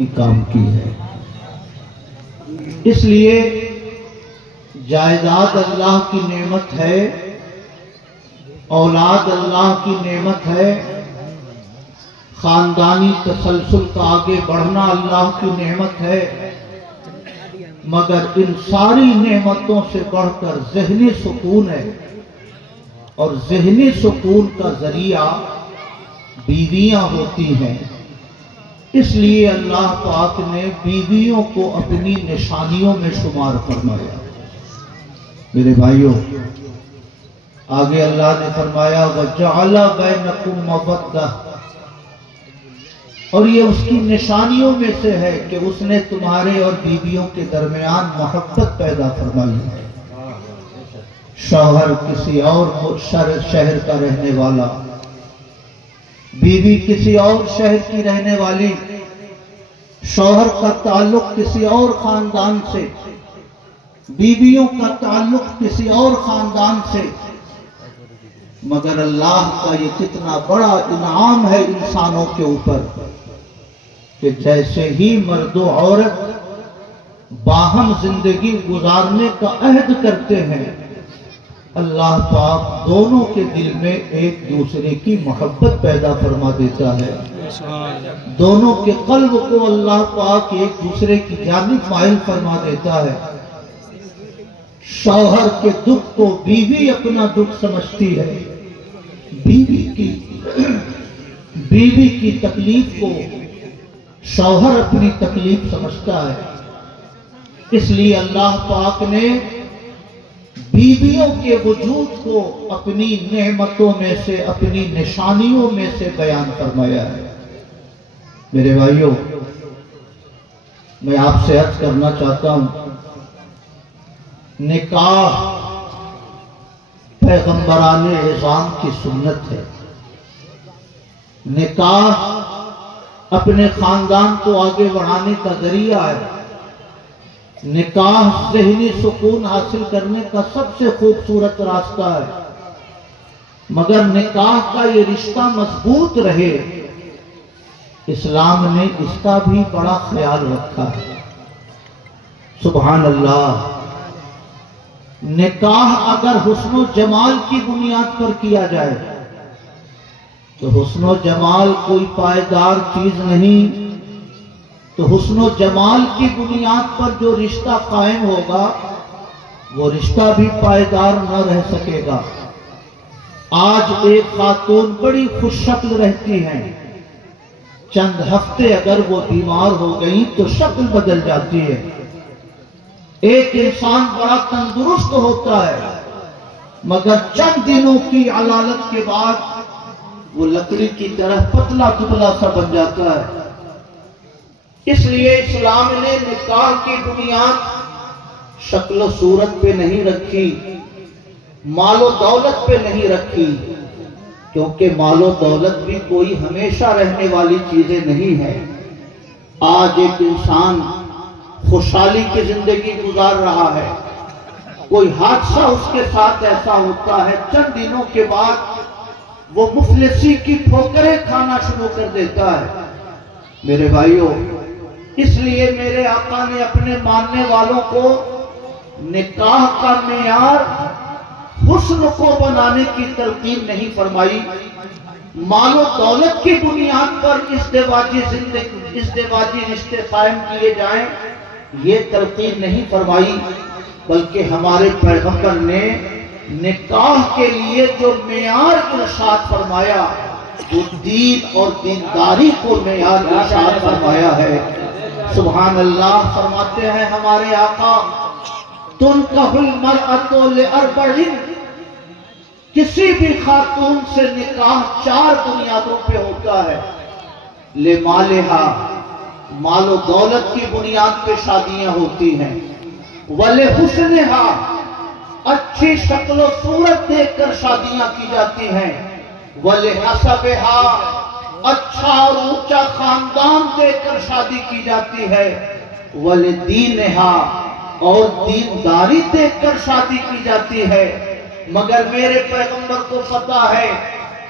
کی کام کی ہے۔ اس لیے جائیداد اللہ کی نعمت ہے، اولاد اللہ کی نعمت ہے، خاندانی تسلسل کا آگے بڑھنا اللہ کی نعمت ہے، مگر ان ساری نعمتوں سے بڑھ کر ذہنی سکون ہے، اور ذہنی سکون کا ذریعہ بیویاں ہوتی ہیں۔ اس لیے اللہ پاک نے بیویوں کو اپنی نشانیوں میں شمار فرمایا۔ میرے بھائیوں، آگے اللہ نے فرمایا وَجَعَلَ بَيْنَكُمْ مَوَدَّةً، اور یہ اس کی نشانیوں میں سے ہے کہ اس نے تمہارے اور بیویوں کے درمیان محبت پیدا فرمائی ہے۔ شوہر کسی اور شہر کا رہنے والا، بیوی کسی اور شہر کی رہنے والی، شوہر کا تعلق کسی اور خاندان سے، بیویوں کا تعلق کسی اور خاندان سے، مگر اللہ کا یہ کتنا بڑا انعام ہے انسانوں کے اوپر کہ جیسے ہی مرد و عورت باہم زندگی گزارنے کا عہد کرتے ہیں، اللہ پاک دونوں کے دل میں ایک دوسرے کی محبت پیدا فرما دیتا ہے، دونوں کے قلب کو اللہ پاک ایک دوسرے کی جانب مائل فرما دیتا ہے۔ شوہر کے دکھ کو بیوی اپنا دکھ سمجھتی ہے، بیوی کی تکلیف کو شوہر اپنی تکلیف سمجھتا ہے۔ اس لیے اللہ پاک نے بیویوں کے وجود کو اپنی نعمتوں میں سے، اپنی نشانیوں میں سے بیان فرمایا ہے۔ میرے بھائیوں، میں آپ سے عرض کرنا چاہتا ہوں، نکاح پیغمبران اعظام کی سنت ہے۔ نکاح اپنے خاندان کو آگے بڑھانے کا ذریعہ ہے۔ نکاح ذہنی سکون حاصل کرنے کا سب سے خوبصورت راستہ ہے، مگر نکاح کا یہ رشتہ مضبوط رہے، اسلام نے اس کا بھی بڑا خیال رکھا ہے۔ سبحان اللہ! نکاح اگر حسن و جمال کی بنیاد پر کیا جائے تو حسن و جمال کوئی پائیدار چیز نہیں، تو حسن و جمال کی بنیاد پر جو رشتہ قائم ہوگا وہ رشتہ بھی پائیدار نہ رہ سکے گا۔ آج ایک خاتون بڑی خوش شکل رہتی ہیں، چند ہفتے اگر وہ بیمار ہو گئی تو شکل بدل جاتی ہے۔ ایک انسان بڑا تندرست ہوتا ہے، مگر چند دنوں کی علالت کے بعد وہ لکڑی کی طرح پتلا دبلا سا بن جاتا ہے۔ اس لیے اسلام نے نکاح کی بنیاد شکل و صورت پہ نہیں رکھی، مال و دولت پہ نہیں رکھی، کیونکہ مال و دولت بھی کوئی ہمیشہ رہنے والی چیزیں نہیں ہے۔ آج ایک انسان خوشحالی کی زندگی گزار رہا ہے، کوئی حادثہ اس کے ساتھ ایسا ہوتا ہے، چند دنوں کے بعد وہ مفلسی کی ٹھوکریں کھانا شروع کر دیتا ہے۔ میرے بھائیوں، اس لیے میرے آقا نے اپنے ماننے والوں کو نکاح کا معیار حسن کو بنانے کی تلقین نہیں فرمائی، مال و دولت کی بنیاد پر ازدواجی رشتے قائم کیے جائیں یہ تلقین نہیں فرمائی، بلکہ ہمارے پیغمبر نے نکاح کے لیے جو معیار ارشاد فرمایا وہ دین اور دینداری کو معیار ارشاد فرمایا ہے۔ سبحان اللہ! فرماتے ہیں ہمارے آقا تنکح المرأة لأربع، کسی بھی خاتون سے نکاح 4 بنیادوں پہ ہوتا ہے۔ لمالہا، مال و دولت کی بنیاد پہ شادیاں ہوتی ہیں۔ ولحسنہا، اچھی شکل و صورت دیکھ کر شادیاں کی جاتی ہیں۔ ولحسبہا، اچھا اور اونچا خاندان دیکھ کر شادی کی جاتی ہے۔ ولدینہا، اور دینداری دیکھ کر شادی کی جاتی ہے۔ مگر میرے پیغمبر کو پتا ہے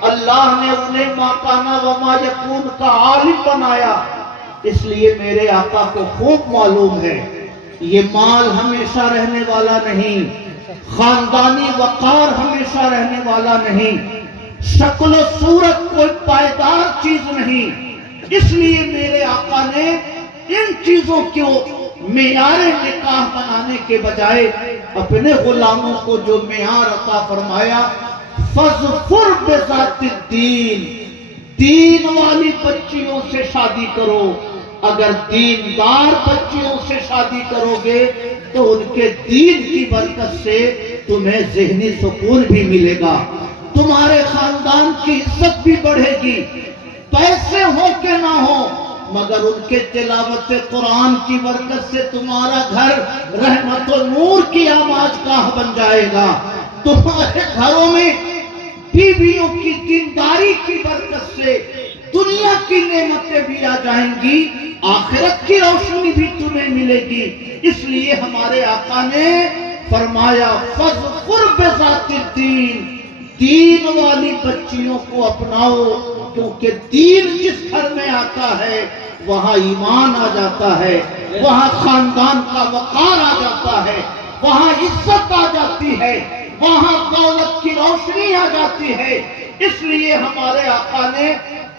اللہ نے انہیں ما کانا وما یکون کا عالم بنایا، اس لیے میرے آقا کو خوب معلوم ہے یہ مال ہمیشہ رہنے والا نہیں، خاندانی وقار ہمیشہ رہنے والا نہیں، شکل و صورت کوئی پائیدار چیز نہیں۔ اس لیے میرے آقا نے ان چیزوں کو معیار نکاح بنانے کے بجائے اپنے غلاموں کو جو معیار عطا فرمایا، فَاظْفُرْ بِذَاتِ الدِّینِ، دین والی بچیوں سے شادی کرو۔ اگر دیندار بچیوں سے شادی کرو گے تو ان کے دین کی برکت سے تمہیں ذہنی سکون بھی ملے گا، تمہارے خاندان کی عزت بھی بڑھے گی۔ پیسے ہو کہ نہ ہو مگر ان کے تلاوت قرآن کی برکت سے تمہارا گھر رحمت و نور کی آماج گاہ بن جائے گا۔ تمہارے گھروں میں بیویوں کی دینداری کی برکت سے دنیا کی نعمتیں بھی آ جائیں گی، آخرت کی روشنی بھی تمہیں ملے گی۔ اس لیے ہمارے آقا نے فرمایا فَاظْفُرْ بِذَاتِ الدِّینِ، دین والی بچیوں کو اپناؤ، کیونکہ دین جس گھر میں آتا ہے وہاں ایمان آ جاتا ہے، وہاں خاندان کا وقار آ جاتا ہے، وہاں عزت آ جاتی ہے، وہاں دولت کی روشنی آ جاتی ہے۔ اس لیے ہمارے آقا نے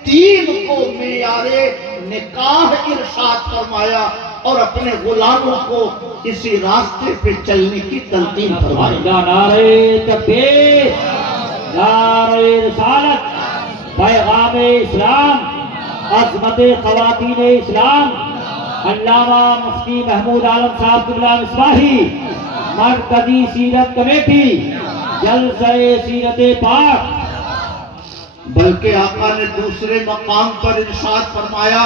دین کو معیار نکاح ارشاد فرمایا اور اپنے غلاموں کو اسی راستے پہ چلنے کی تلقین فرمائی۔ نعرہ تکبیر، نعرہ رسالت، پیغام اسلام، عظمت خواتین اسلام، علامہ مفتی محمود عالم صاحب قبلہ مصباحی، مرکزی سیرت کمیٹی، جلسہ سیرت پاک۔ بلکہ آقا نے دوسرے مقام پر ارشاد فرمایا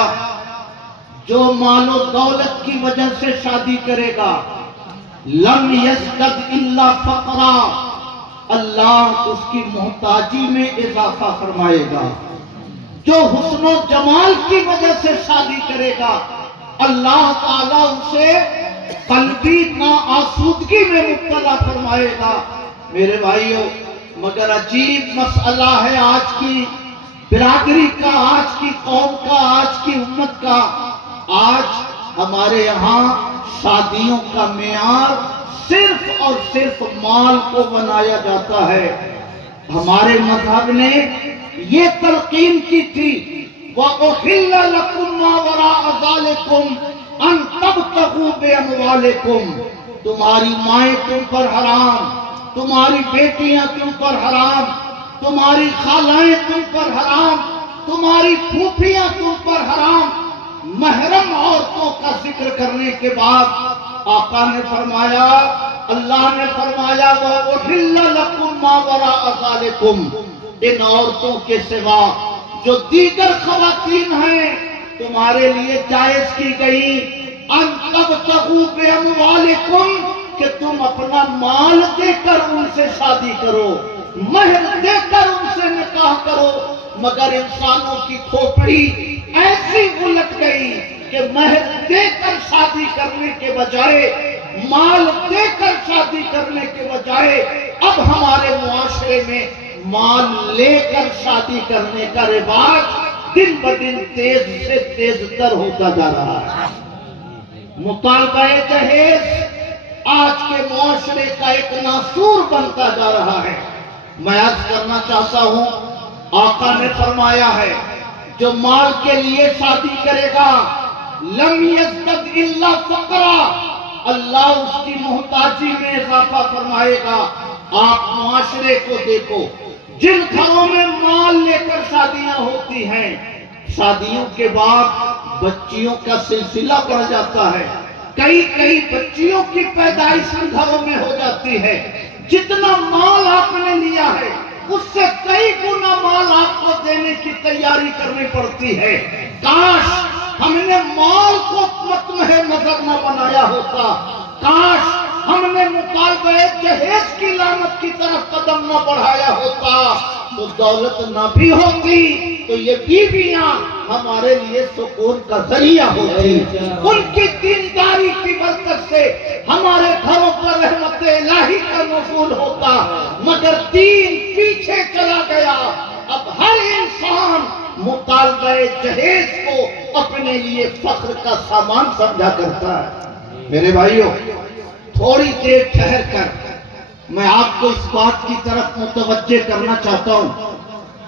جو مال و دولت کی وجہ سے شادی کرے گا لم یزدد الا فقرا، اللہ اس کی محتاجی میں اضافہ فرمائے گا۔ جو حسن و جمال کی وجہ سے شادی کرے گا اللہ تعالیٰ اسے قلبی ناآسودگی میں مبتلا فرمائے گا۔ میرے بھائیوں، مگر عجیب مسئلہ ہے آج کی برادری کا، آج کی قوم کا، آج کی امت کا۔ آج ہمارے یہاں شادیوں کا معیار صرف اور صرف مال کو بنایا جاتا ہے۔ ہمارے مذہب نے یہ تلقین کی تھی وَأُحِلَّ لَكُمْ مَا وَرَاءَ ذَلِكُمْ أَن تَبْتَغُوا بِأَمْوَالِكُمْ، تمہاری مائیں تم پر حرام، تمہاری بیٹیاں تم پر حرام، تمہاری خالائیں تم پر حرام، تمہاری پھوپھیاں تم پر حرام۔ محرم عورتوں کا ذکر کرنے کے بعد آقا نے فرمایا، اللہ نے فرمایا وَأُحِلَّ لَكُمْ مَا وَرَاءَ ذَلِكُمْ، ان عورتوں کے سوا جو دیگر خواتین ہیں تمہارے لیے جائز کی گئی ان تبتغوا بِأَمْوَالِكُمْ، کہ تم اپنا مال دے کر ان سے شادی کرو، مہر دے کر ان سے نکاح کرو۔ مگر انسانوں کی کھوپڑی ایسی الٹ گئی کہ مہر دے کر شادی کرنے کے بجائے، مال دے کر شادی کرنے کے بجائے اب ہمارے معاشرے میں مال لے کر شادی کرنے کا رواج دن بدن تیز سے تیز تر ہوتا جا رہا ہے۔ مطالبہ جہیز آج کے معاشرے کا ایک ناسور بنتا جا رہا ہے۔ میں عرض کرنا چاہتا ہوں، آقا نے فرمایا ہے جو مال کے لیے شادی کرے گا لم یزدد الا فقرا، اللہ اس کی محتاجی میں اضافہ فرمائے گا۔ آپ معاشرے کو دیکھو، جن گھروں میں مال لے کر شادیاں ہوتی ہیں، شادیوں کے بعد بچیوں کا سلسلہ بڑھ جاتا ہے، کئی بچیوں کی پیدائش ان گھروں میں ہو جاتی ہے۔ جتنا مال آپ نے لیا ہے اس سے کئی گنا مال آپ کو دینے کی تیاری کرنی پڑتی ہے۔ کاش ہم نے مال کو مطمح نظر نہ بنایا ہوتا، کاش ہم نے مطالبہ جہیز کی لعنت کی طرف قدم نہ بڑھایا ہوتا، تو دولت نہ بھی ہوتی تو یہ بیویاں ہمارے لیے سکون کا ذریعہ ہوتی۔ ان کی دینداری کی برکت سے ہمارے گھروں پر رحمت الہی کا نزول ہوتا، مگر دین پیچھے چلا گیا۔ اب ہر انسان مطالبہ جہیز کو اپنے لیے فخر کا سامان سمجھا کرتا ہے۔ میرے بھائیوں، تھوڑی دیر ٹھہر کر میں آپ کو اس بات کی طرف متوجہ کرنا چاہتا ہوں،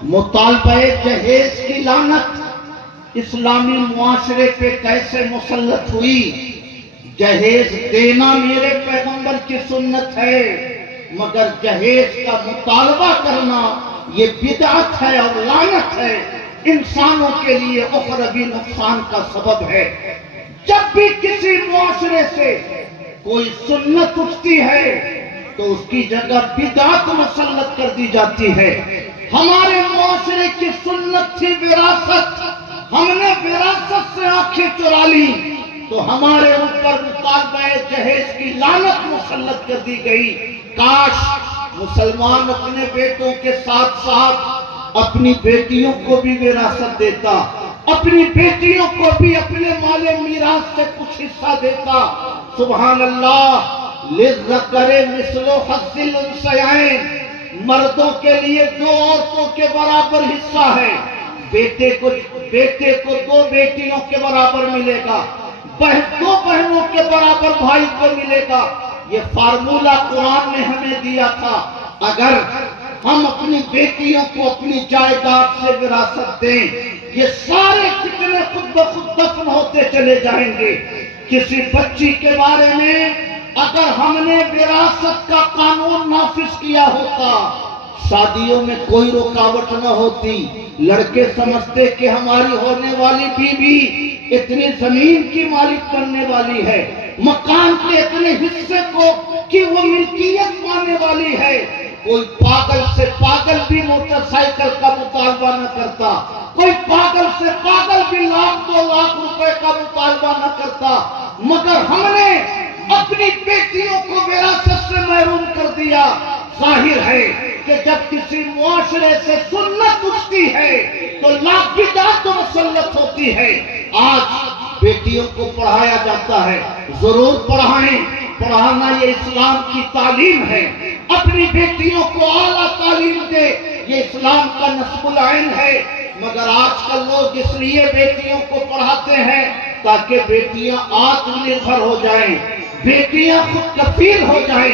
مطالبہ جہیز کی لعنت اسلامی معاشرے پہ کیسے مسلط ہوئی۔ جہیز دینا میرے پیغمبر کی سنت ہے، مگر جہیز کا مطالبہ کرنا یہ بدعت ہے اور لعنت ہے، انسانوں کے لیے اخروی نقصان کا سبب ہے۔ جب بھی کسی معاشرے سے کوئی سنت اٹھتی ہے تو اس کی جگہ بدعت مسلط کر دی جاتی ہے۔ ہمارے معاشرے کی سنت تھی وراثت، ہم نے وراثت سے آنکھیں چرا لی تو ہمارے اوپر مطالبہ جہیز کی لعنت مسلط کر دی گئی۔ کاش مسلمان اپنے بیٹوں کے ساتھ ساتھ اپنی بیٹیوں کو بھی وراثت دیتا، اپنی بیٹیوں کو بھی اپنے مال میراث سے کچھ حصہ دیتا۔ سبحان اللہ، للذکر مثل حظ الانثیین، مردوں کے لیے 2 عورتوں کے برابر حصہ ہے، بیٹے کو 2 بیٹیوں کے برابر ملے گا، 2 بہنوں کے برابر بھائی کو ملے گا۔ یہ فارمولہ قرآن نے ہمیں دیا تھا۔ اگر ہم اپنی بیٹیوں کو اپنی جائیداد سے وراثت دیں، یہ سارے فتنے خود بخود دفن ہوتے چلے جائیں گے۔ کسی بچی کے بارے میں اگر ہم نے وراثت کا قانون نافذ کیا ہوتا، شادیوں میں کوئی رکاوٹ نہ ہوتی، لڑکے سمجھتے کہ ہماری ہونے والی بیوی اتنی زمین کی مالک بننے والی ہے، مکان کے اتنے حصے کو کہ وہ ملکیت پانے والی ہے، کوئی پاگل سے پاگل بھی موٹر سائیکل کا مطالبہ نہ کرتا، کوئی پاگل سے پاگل بھی 1,00,000 2 لاکھ روپے کا مطالبہ نہ کرتا، مگر ہم نے اپنی بیٹیوں کو وراثت سے محروم کر دیا۔ ظاہر ہے کہ جب کسی معاشرے سے سنت اٹھتی ہے تو بدعت مسلط ہوتی ہے۔ آج بیٹیوں کو پڑھایا جاتا ہے، ضرور پڑھائیں، پڑھانا یہ اسلام کی تعلیم ہے، اپنی بیٹیوں کو اعلیٰ تعلیم دے، یہ اسلام کا نصب العین ہے، مگر آج کل لوگ اس لیے بیٹیوں کو پڑھاتے ہیں تاکہ بیٹیاں آتم نربھر ہو جائیں، بیٹیاں خود کفیل ہو جائیں،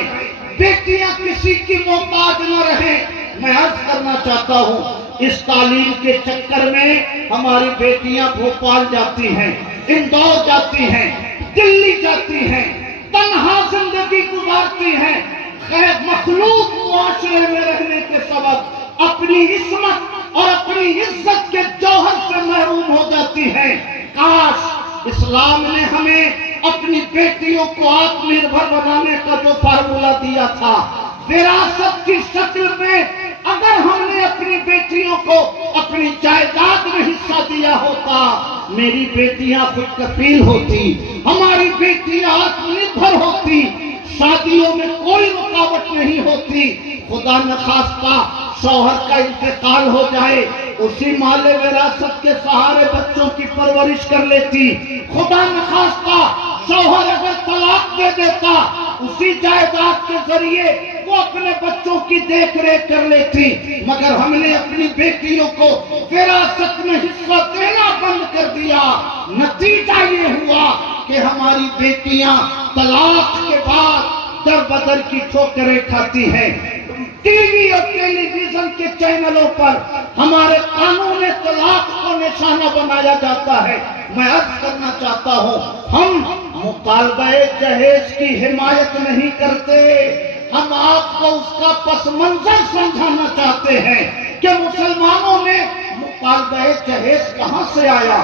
بیٹیاں کسی کی محتاج نہ رہیں۔ میں عرض کرنا چاہتا ہوں، اس تعلیم کے چکر میں ہماری بیٹیاں بھوپال جاتی ہیں، اندور جاتی ہیں، دلی جاتی ہیں، تنہا زندگی گزارتی ہیں، غیر مخلوق معاشرے میں رہنے کے سبب اپنی عصمت اور اپنی عزت کے جوہر سے محروم ہو جاتی ہیں۔ کاش اسلام نے ہمیں اپنی بیٹیوں کو آتم نربھر بنانے کا جو فارمولہ دیا تھا، وراثت کی شکل میں اگر ہم نے اپنی بیٹیوں کو اپنی جائیداد میں حصہ دیا ہوتا، میری بیٹیاں خود کفیل ہوتی، ہماری بیٹیاں آتم نربھر ہوتی، شادیوں میں کوئی رکاوٹ نہیں ہوتی۔ خدا نخواستہ شوہر کا انتقال ہو جائے، اسی مال وراثت کے سہارے بچوں کی پرورش کر لیتی۔ خدا نخواستہ شوہر اگر طلاق دے دیتا، اسی جائیداد کے ذریعے وہ اپنے بچوں کی دیکھ ریکھ کر لیتی، مگر ہم نے اپنی بیٹیوں کو وراثت میں حصہ دینا بند کر دیا۔ نتیجہ یہ ہوا کہ ہماری بیٹیاں طلاق کے بعد در بدر کی ٹھوکریں کھاتی ہیں۔ ٹی وی اور ٹیلی ویژن کے چینلوں پر ہمارے قانون طلاق کو نشانہ بنایا جاتا ہے۔ میں عرض کرنا چاہتا ہوں، ہم مطالبہ جہیز کی حمایت نہیں کرتے، ہم آپ کو اس کا پس منظر سمجھانا چاہتے ہیں کہ مسلمانوں میں مطالبہ جہیز کہاں سے آیا۔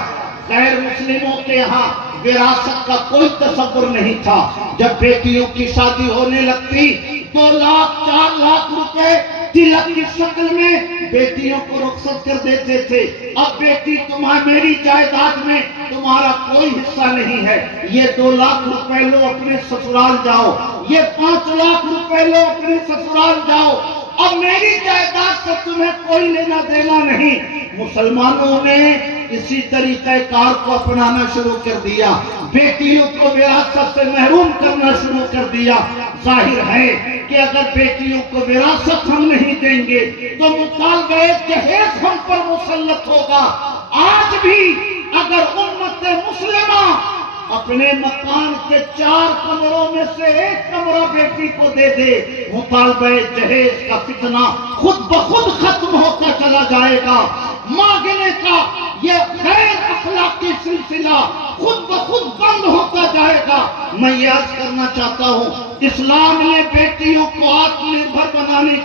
غیر مسلموں کے ہاں وراثت کا کوئی تصور نہیں تھا۔ جب بیٹیوں کی شادی ہونے لگتی 2 لاکھ 4 لاکھ روپے تلک کی شکل میں بیٹیوں کو رخصت کر دیتے تھے۔ اب بیٹی میری جائیداد میں تمہارا کوئی حصہ نہیں ہے، یہ 2 لاکھ روپے لو اپنے سسرال جاؤ، یہ 5 لاکھ روپے لو اپنے سسرال جاؤ، اب میری جائیداد سے تمہیں کوئی لینا دینا نہیں۔ مسلمانوں نے اسی طریقہ کار کو اپنانا شروع کر دیا، بیٹیوں کو وراثت سے محروم کرنا شروع کر دیا۔ ظاہر ہے کہ اگر بیٹیوں کو وراثت ہم نہیں دیں گے تو مطالبہ جہیز ہم پر مسلط ہوگا۔ آج بھی اگر امت عورت مسلمہ اپنے مکان کے 4 کمروں میں سے 1 کمرہ بیٹی کو دے دے، مطالبہ جہیز کا فتنہ خود بخود ختم ہوتا چلا جائے گا، مانگنے کا یہ غیر اخلاقی سلسلہ خود بخود بند ہوتا جائے گا۔ میں یہ عرض کرنا چاہتا ہوں، اسلام نے بیٹیوں کو آتم نربھر بنانے کے